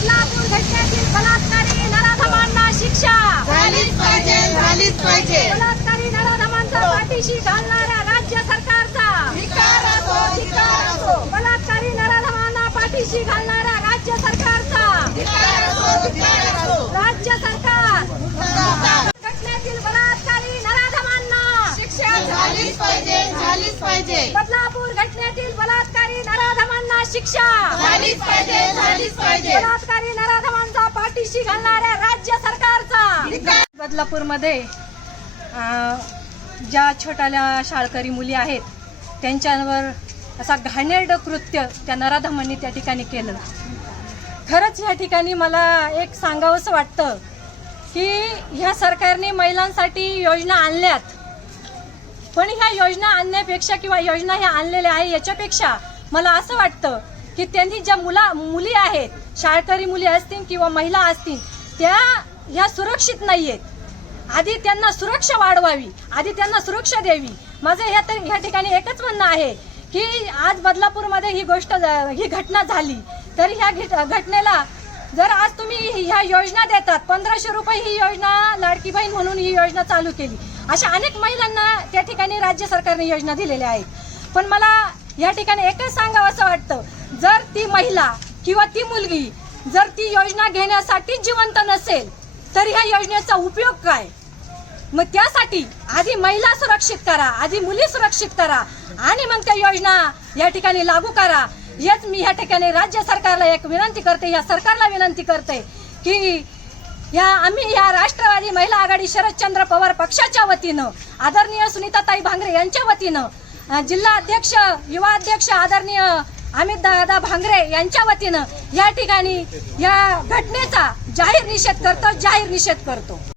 बदलापूर घटनेतील बलात्कारी नराधमांना शिक्षा. झालीच पाहिजे झालीच पाहिजे. बलात्कारी नराधमांचा पाठीशी घालणाऱ्या राज्य सरकारचा धिक्कार असो धिक्कार असो बलात्कारी नराधमांना पाठीशी घालणाऱ्या राज्य सरकारचा धिक्कार असो धिक्कार असो राज्य सरकार मुर्दाबाद. घटनेतील बलात्कारी नराधमांना शिक्षा झालीच पाहिजे झालीच पाहिजे बदलापूर घटनेतील बलात्कारी नराधमांना शिक्षा. झालीच पाहिजे झालीच पाहिजे. बलात्कारी नराधमांचा पाठीशी घालणाऱ्या राज्य सरकारचा. धिक्कार बदलापूरमध्ये अ, ज्या छोट्याल्या शाळकरी मुली आहेत त्यांच्यावर असा घाणेरडं कृत्य त्या नराधमांनी त्या ठिकाणी केलं. खरंच या ठिकाणी मला एक सांगावंसं वाटतं की ह्या सरकारने महिलांसाठी योजना आणल्यात. पण ह्या योजना आणण्यापेक्षा किंवा योजना ह्या आणलेल्या आहे याच्यापेक्षा मला असं वाटतं की त्यांनी ज्या मुला मुली आहेत शाळकरी मुली असतील किंवा महिला असतील त्या ह्या सुरक्षित नाही आहेत आधी त्यांना सुरक्षा वाढवावी आधी त्यांना सुरक्षा द्यावी. माझं ह्या तर ह्या ठिकाणी एकच म्हणणं आहे की आज बदलापूरमध्ये ही गोष्ट ही घटना झाली तर ह्या घट- घटनेला जर आज तुम्ही ह्या योजना देतात पंधराशे रुपये ही योजना लाडकी बहीण म्हणून ही योजना चालू केली. अशा अनेक महिलांना त्या ठिकाणी राज्य सरकारने योजना दिलेल्या आहेत. पण मला या ठिकाणी एकच सांगावं असं वाटतं. जर ती महिला किंवा ती मुलगी जर ती योजना घेण्यासाठी जिवंत नसेल तर ह्या योजनेचा उपयोग काय? मग त्यासाठी आधी महिला सुरक्षित करा आधी मुली सुरक्षित करा आणि मग त्या योजना या ठिकाणी लागू करा. हेच मी या ठिकाणी राज्य सरकारला एक विनंती करते या सरकारला विनंती करते की या आम्ही या राष्ट्रवादी महिला आघाडी शरदचंद्र पवार पक्षाच्या वतीनं आदरणीय सुनीताताई भांगरे यांच्या वतीनं जिल्हा अध्यक्ष युवा अध्यक्ष आदरणीय अमित दादा भांगरे यांच्या वतीनं या ठिकाणी या घटनेचा जाहीर निषेध करतो जाहीर निषेध करतो.